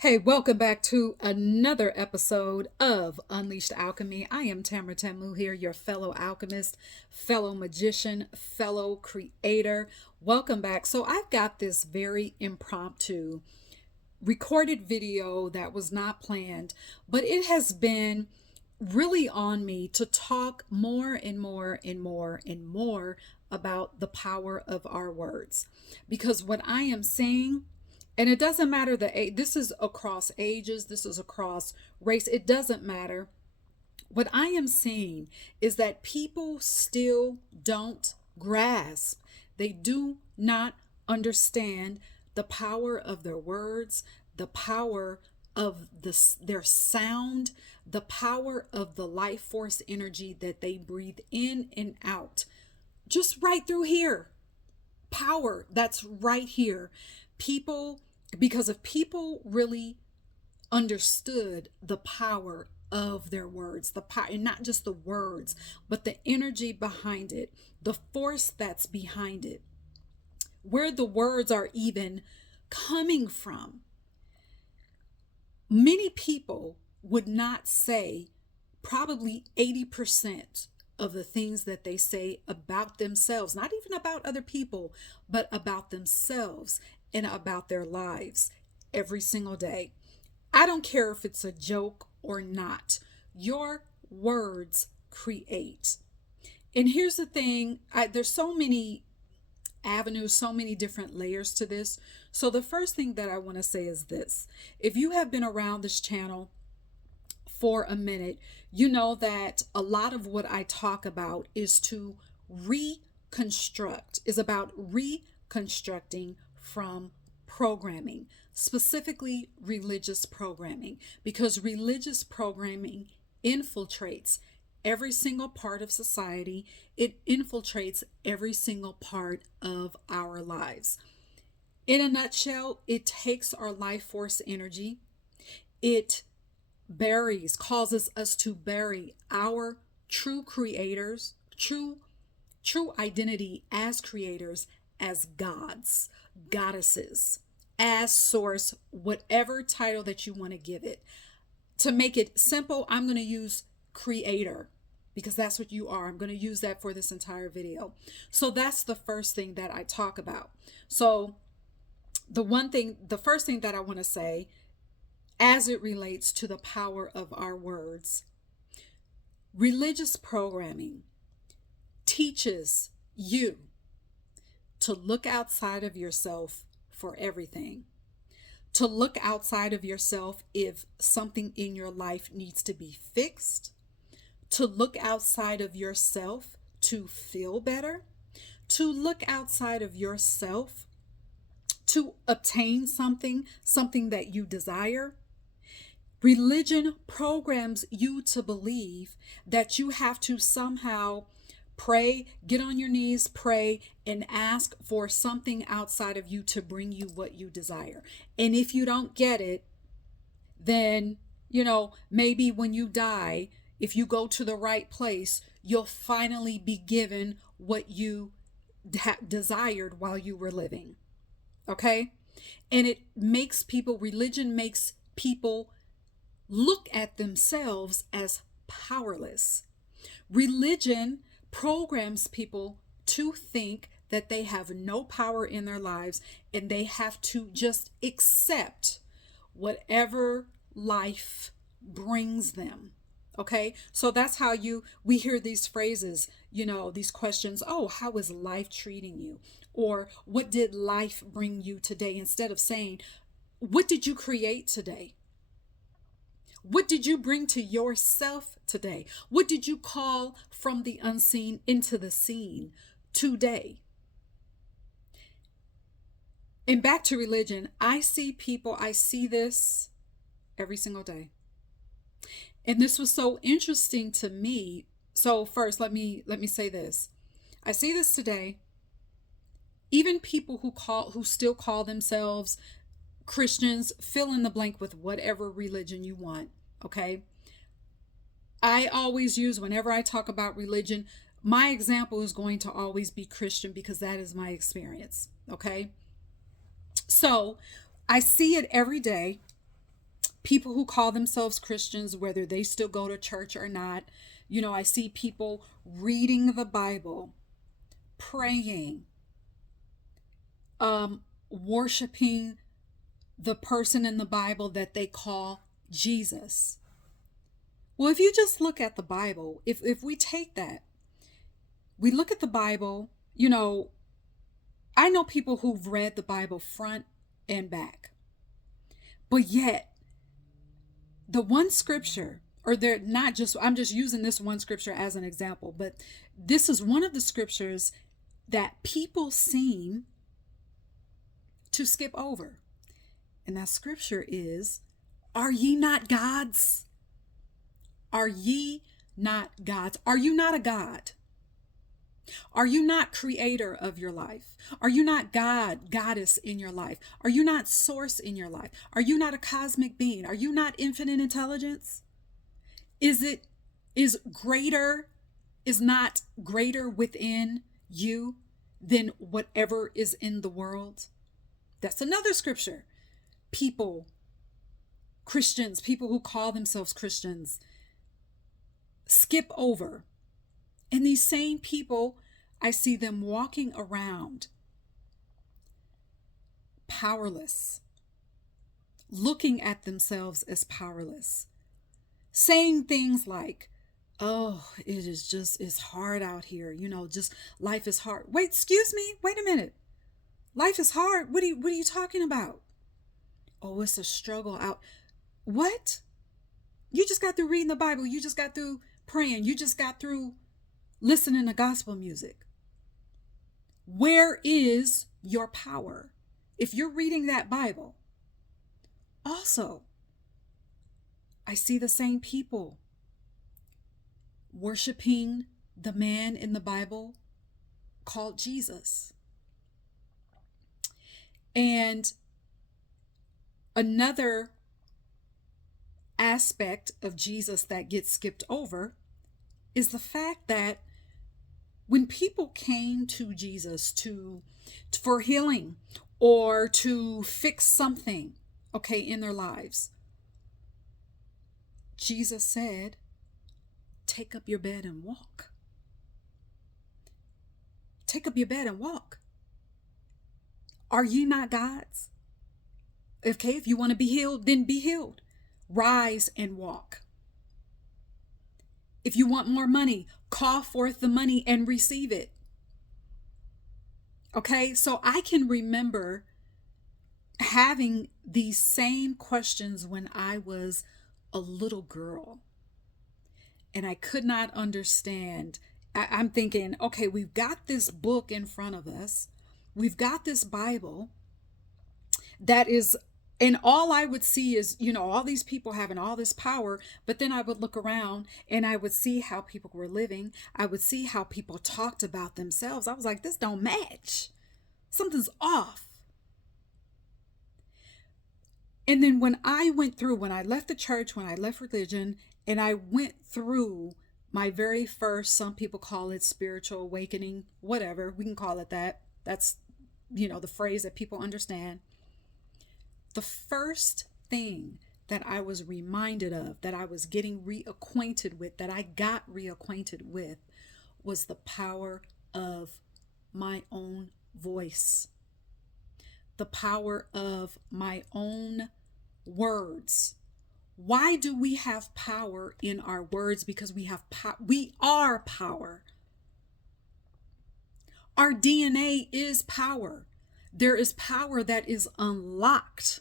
Hey, welcome back to another episode of Unleashed Alchemy. I am Tamara Tamu here, your fellow alchemist, fellow magician, fellow creator. Welcome back. So, I've got this very impromptu recorded video that was not planned, but it has been really on me to talk more and more and more and more about the power of our words. Because what I am seeing, and it doesn't matter the age, this is across ages, this is across race, it doesn't matter. What I am seeing is that people still don't grasp, they do not understand the power of their words, the power of their sound, the power of the life force energy that they breathe in and out. Just right through here. Power that's right here. People, because if people really understood the power of their words, the power, and not just the words, but the energy behind it, the force that's behind it, where the words are even coming from. Many people would not say probably 80% of the things that they say about themselves, not even about other people, but about themselves and about their lives every single day. I don't care if it's a joke or not. Your words create. And here's the thing, there's so many avenues, so many different layers to this. So the first thing that I want to say is this. If you have been around this channel for a minute, you know that a lot of what I talk about is to reconstruct, is about reconstructing from programming, specifically religious programming, because religious programming infiltrates every single part of society. It infiltrates every single part of our lives. In a nutshell, it takes our life force energy. It causes us to bury our true creators, true identity as creators, as gods, goddesses, as source, whatever title that you want to give it. To make it simple, I'm going to use creator because that's what you are. I'm going to use that for this entire video. So that's the first thing that I talk about. So the first thing that I want to say as it relates to the power of our words, religious programming teaches you to look outside of yourself for everything. To look outside of yourself if something in your life needs to be fixed. To look outside of yourself to feel better. To look outside of yourself to obtain something that you desire. Religion programs you to believe that you have to somehow pray, get on your knees, pray, and ask for something outside of you to bring you what you desire. And if you don't get it, then, maybe when you die, if you go to the right place, you'll finally be given what you desired while you were living. Okay? And religion makes people look at themselves as powerless. Religion programs people to think that they have no power in their lives and they have to just accept whatever life brings them. Okay, so that's how we hear these phrases, these questions. Oh, how is life treating you? Or what did life bring you today? Instead of saying, what did you create today? What did you bring to yourself today? What did you call from the unseen into the seen today? And back to religion, I see this every single day. And this was so interesting to me. So first, let me say this. I see this today. Even people who still call themselves Christians, fill in the blank with whatever religion you want, okay? I always use, whenever I talk about religion, my example is going to always be Christian because that is my experience, okay? So I see it every day. People who call themselves Christians, whether they still go to church or not, I see people reading the Bible, praying, worshiping the person in the Bible that they call Jesus. Well, if you just look at the Bible, if we take that, we look at the Bible, I know people who've read the Bible front and back, but yet the one scripture, or they're not just, I'm just using this one scripture as an example, but this is one of the scriptures that people seem to skip over. And that scripture is, are ye not gods? Are ye not gods? Are you not a God? Are you not creator of your life? Are you not God, goddess in your life? Are you not source in your life? Are you not a cosmic being? Are you not infinite intelligence? Is not greater within you than whatever is in the world? That's another scripture. Christians, people who call themselves Christians, skip over. And these same people, I see them walking around powerless, looking at themselves as powerless, saying things like, oh, it's hard out here. Just life is hard. Wait, excuse me. Wait a minute. Life is hard. What are you talking about? Oh, it's a struggle out. What? You just got through reading the Bible. You just got through praying. You just got through listening to gospel music. Where is your power? If you're reading that Bible, also, I see the same people worshiping the man in the Bible called Jesus. And another aspect of Jesus that gets skipped over is the fact that when people came to Jesus for healing or to fix something, in their lives, Jesus said, take up your bed and walk. Take up your bed and walk. Are ye not gods? Okay, if you want to be healed, then be healed. Rise and walk. If you want more money, call forth the money and receive it. Okay, so I can remember having these same questions when I was a little girl. And I could not understand. I'm thinking, okay, we've got this book in front of us. We've got this Bible that is, and all I would see is, all these people having all this power. But then I would look around and I would see how people were living. I would see how people talked about themselves. I was like, this don't match. Something's off. And then when I left the church, when I left religion, and I went through my very first, some people call it spiritual awakening, whatever, we can call it that. That's, the phrase that people understand. The first thing that I was reminded of, that I was getting reacquainted with, that I got reacquainted with, was the power of my own voice. The power of my own words. Why do we have power in our words? Because we are power. Our DNA is power. There is power that is unlocked,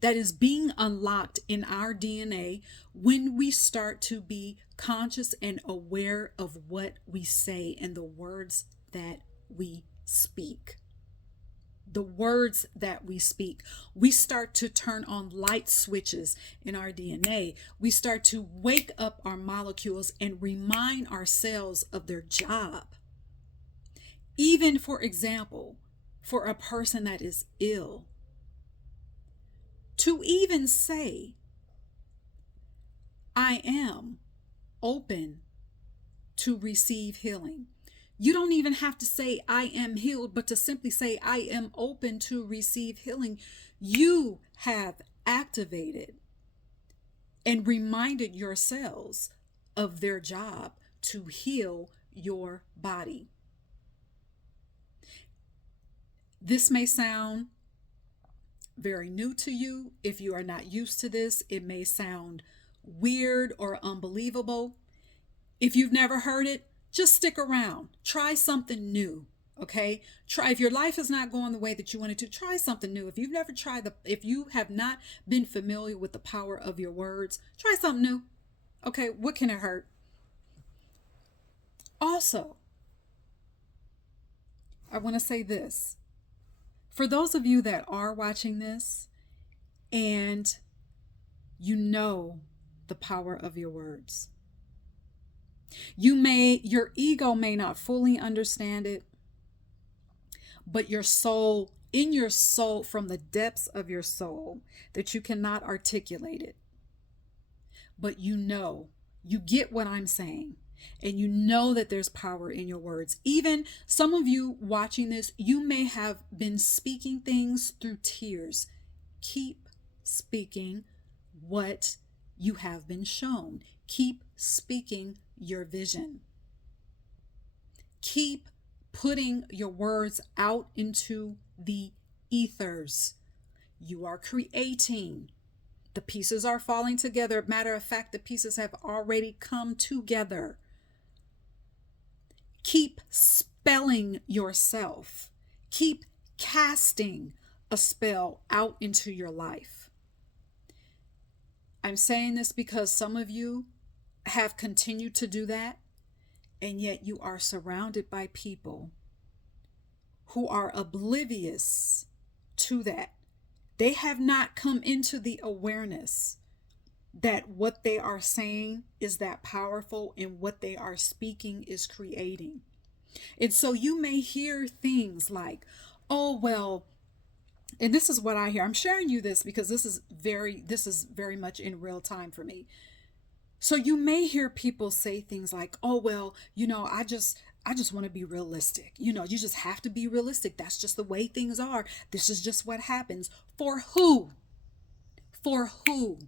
that is being unlocked in our DNA when we start to be conscious and aware of what we say and the words that we speak. The words that we speak. We start to turn on light switches in our DNA. We start to wake up our molecules and remind ourselves of their job. Even, for example, for a person that is ill, to even say, I am open to receive healing. You don't even have to say I am healed, but to simply say I am open to receive healing. You have activated and reminded yourselves of their job to heal your body. This may sound very new to you. If you are not used to this, it may sound weird or unbelievable. If you've never heard it, just stick around. Try something new. Okay? If your life is not going the way that you want it to, try something new. If you have not been familiar with the power of your words, try something new. Okay, what can it hurt? Also, I want to say this. For those of you that are watching this and you know the power of your words, your ego may not fully understand it, but your soul, from the depths of your soul, that you cannot articulate it. But you get what I'm saying. And you know that there's power in your words. Even some of you watching this, you may have been speaking things through tears. Keep speaking what you have been shown. Keep speaking your vision. Keep putting your words out into the ethers. You are creating. The pieces are falling together. Matter of fact, the pieces have already come together. Keep spelling yourself. Keep casting a spell out into your life. I'm saying this because some of you have continued to do that, and yet you are surrounded by people who are oblivious to that. They have not come into the awareness that what they are saying is that powerful and what they are speaking is creating. And so you may hear things like, oh, well, and this is what I hear. I'm sharing you this because this is very much in real time for me. So you may hear people say things like, oh, well, I just want to be realistic. You just have to be realistic. That's just the way things are. This is just what happens. For who? For who?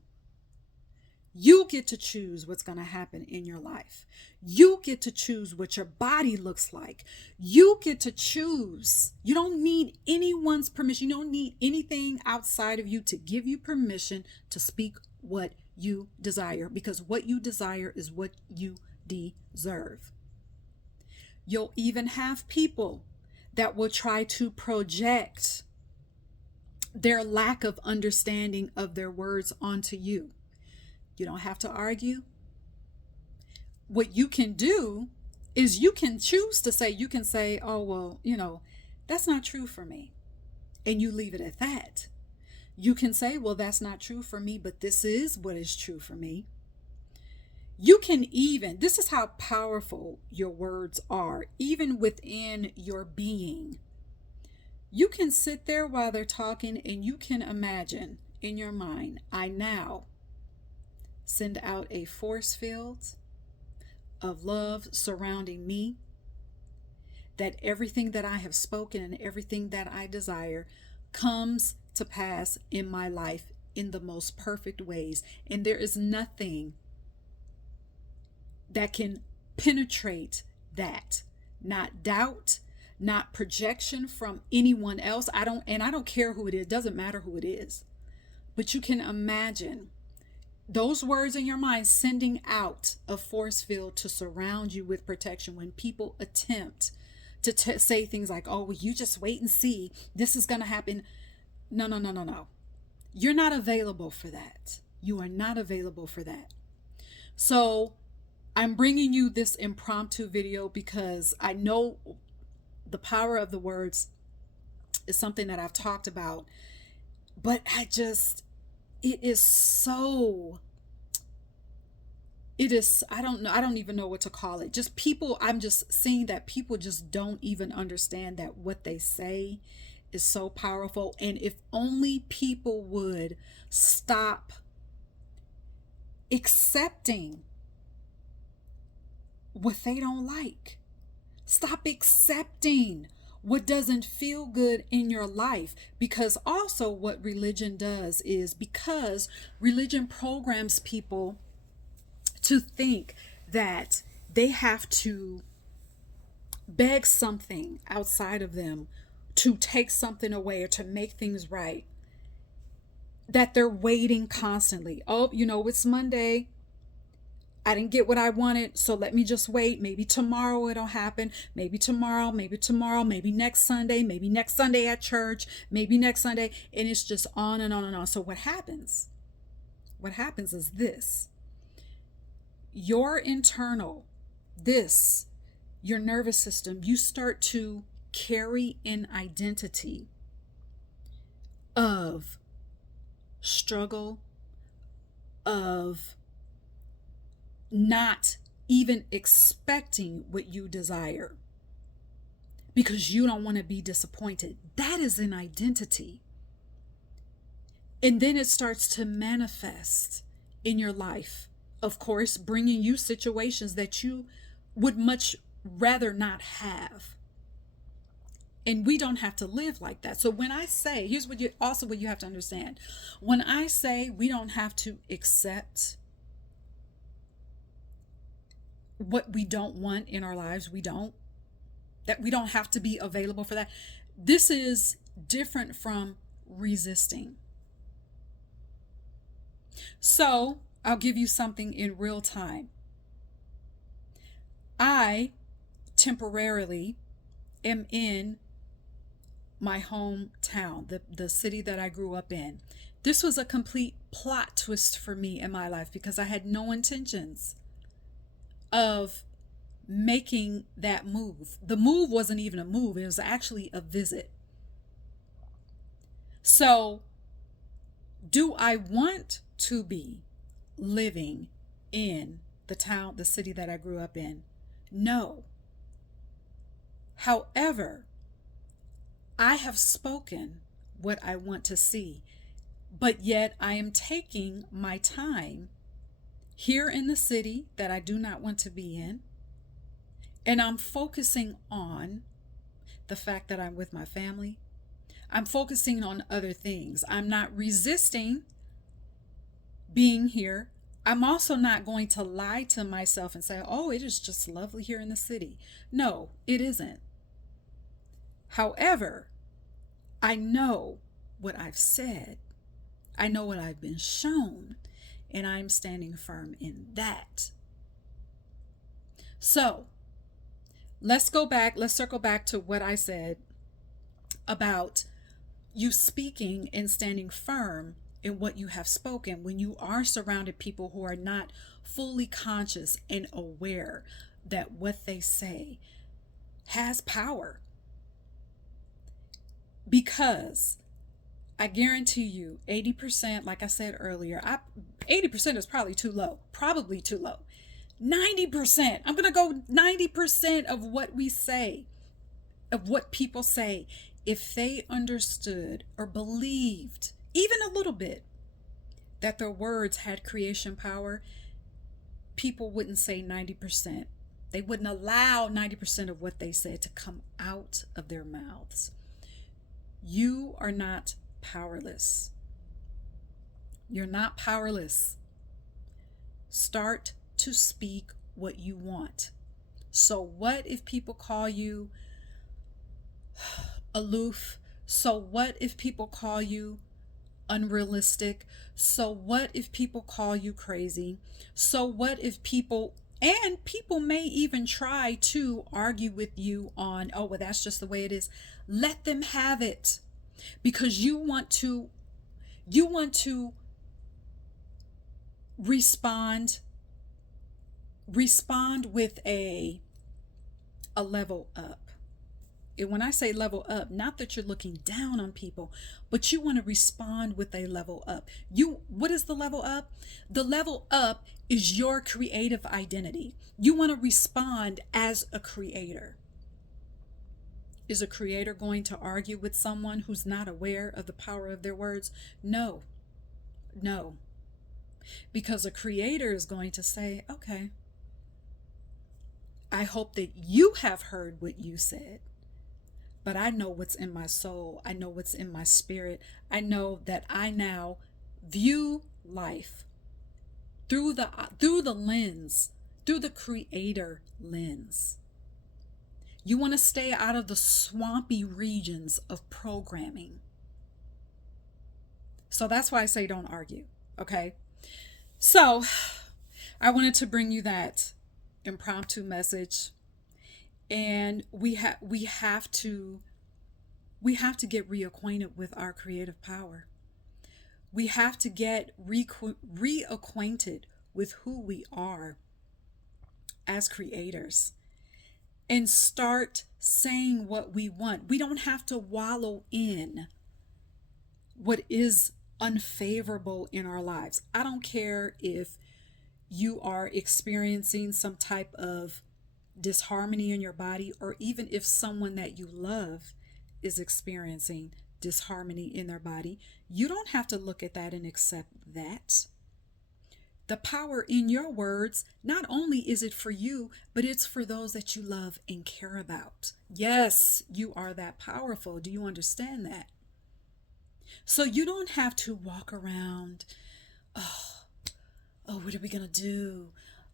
You get to choose what's going to happen in your life. You get to choose what your body looks like. You get to choose. You don't need anyone's permission. You don't need anything outside of you to give you permission to speak what you desire, because what you desire is what you deserve. You'll even have people that will try to project their lack of understanding of their words onto you. You don't have to argue. What you can do is you can choose to say, oh, well, that's not true for me. And you leave it at that. You can say, well, that's not true for me, but this is what is true for me. You can this is how powerful your words are, even within your being. You can sit there while they're talking and you can imagine in your mind, I now send out a force field of love surrounding me, that everything that I have spoken and everything that I desire comes to pass in my life in the most perfect ways. And there is nothing that can penetrate that. Not doubt, not projection from anyone else. I don't care who it is. It doesn't matter who it is. But you can imagine those words in your mind sending out a force field to surround you with protection when people attempt to say things like, oh, well, you just wait and see. This is going to happen. No. You're not available for that. You are not available for that. So I'm bringing you this impromptu video because I know the power of the words is something that I've talked about, but it is, I don't even know what to call it. Just people, I'm just seeing that people just don't even understand that what they say is so powerful. And if only people would stop accepting what they don't like. Stop accepting what doesn't feel good in your life. Because also what religion does is, because religion programs people to think that they have to beg something outside of them to take something away or to make things right, that they're waiting constantly. Oh, it's Monday. I didn't get what I wanted, so let me just wait. Maybe tomorrow it'll happen. Maybe tomorrow, maybe next Sunday at church, maybe next Sunday. And it's just on and on and on. So what happens? What happens is this. Your internal, your nervous system, you start to carry an identity of struggle, of not even expecting what you desire because you don't want to be disappointed. That is an identity. And then it starts to manifest in your life, of course, bringing you situations that you would much rather not have. And we don't have to live like that. So when I say, here's what you have to understand. When I say we don't have to accept what we don't want in our lives, that we don't have to be available for that. This is different from resisting. So I'll give you something in real time. I temporarily am in my hometown, the city that I grew up in. This was a complete plot twist for me in my life because I had no intentions of making that move. The move wasn't even a move, it was actually a visit. So, do I want to be living in the city that I grew up in? No. However, I have spoken what I want to see, but yet I am taking my time here in the city that I do not want to be in, and I'm focusing on the fact that I'm with my family. I'm focusing on other things. I'm not resisting being here. I'm also not going to lie to myself and say, oh, it is just lovely here in the city. No, it isn't. However, I know what I've said. I know what I've been shown, and I'm standing firm in that. So, let's circle back to what I said about you speaking and standing firm in what you have spoken when you are surrounded people who are not fully conscious and aware that what they say has power. Because I guarantee you 80%, like I said earlier, 80% is probably too low. 90%, I'm going to go 90% of what we say, of what people say, if they understood or believed, even a little bit, that their words had creation power, people wouldn't say 90%. They wouldn't allow 90% of what they said to come out of their mouths. You are not powerless. You're not powerless. Start to speak what you want. So what if people call you aloof? So what if people call you unrealistic? So what if people call you crazy? So what if people may even try to argue with you on, oh, well, that's just the way it is. Let them have it, because you want to respond with a level up. And when I say level up, not that you're looking down on people, but you want to respond with a level up. What is the level up? The level up is your creative identity. You want to respond as a creator. Is a creator going to argue with someone who's not aware of the power of their words? No. Because a creator is going to say, okay, I hope that you have heard what you said. but I know what's in my soul. I know what's in my spirit. I know that I now view life through the lens, through the creator lens. You want to stay out of the swampy regions of programming. So that's why I say don't argue, okay? So I wanted to bring you that impromptu message, and we have to get reacquainted with our creative power. We have to get reacquainted with who we are as creators and start saying what we want. We don't have to wallow in what is unfavorable in our lives. I don't care if you are experiencing some type of disharmony in your body, or even if someone that you love is experiencing disharmony in their body. You don't have to look at that and accept that. The power in your words, not only is it for you, but it's for those that you love and care about. Yes, you are that powerful. Do you understand that? So you don't have to walk around, oh, what are we going to do?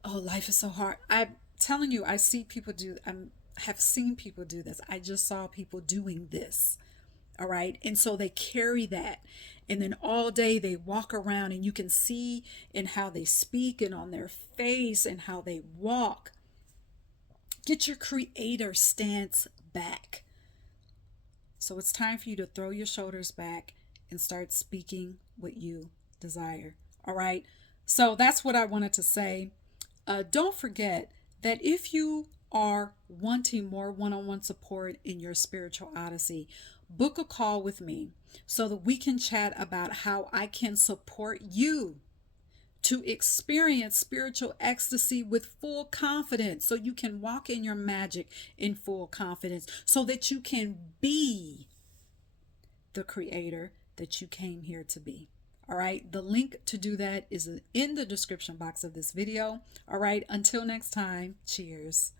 Oh, life is so hard. I'm telling you, I have seen people do this. I just saw people doing this. All right. And so they carry that. And then all day they walk around, and you can see in how they speak and on their face and how they walk. Get your creator stance back. So it's time for you to throw your shoulders back and start speaking what you desire. All right. So that's what I wanted to say. Don't forget that if you are wanting more one-on-one support in your spiritual odyssey, book a call with me so that we can chat about how I can support you to experience spiritual ecstasy with full confidence, so you can walk in your magic in full confidence, so that you can be the creator that you came here to be. All right. The link to do that is in the description box of this video. All right. Until next time, cheers.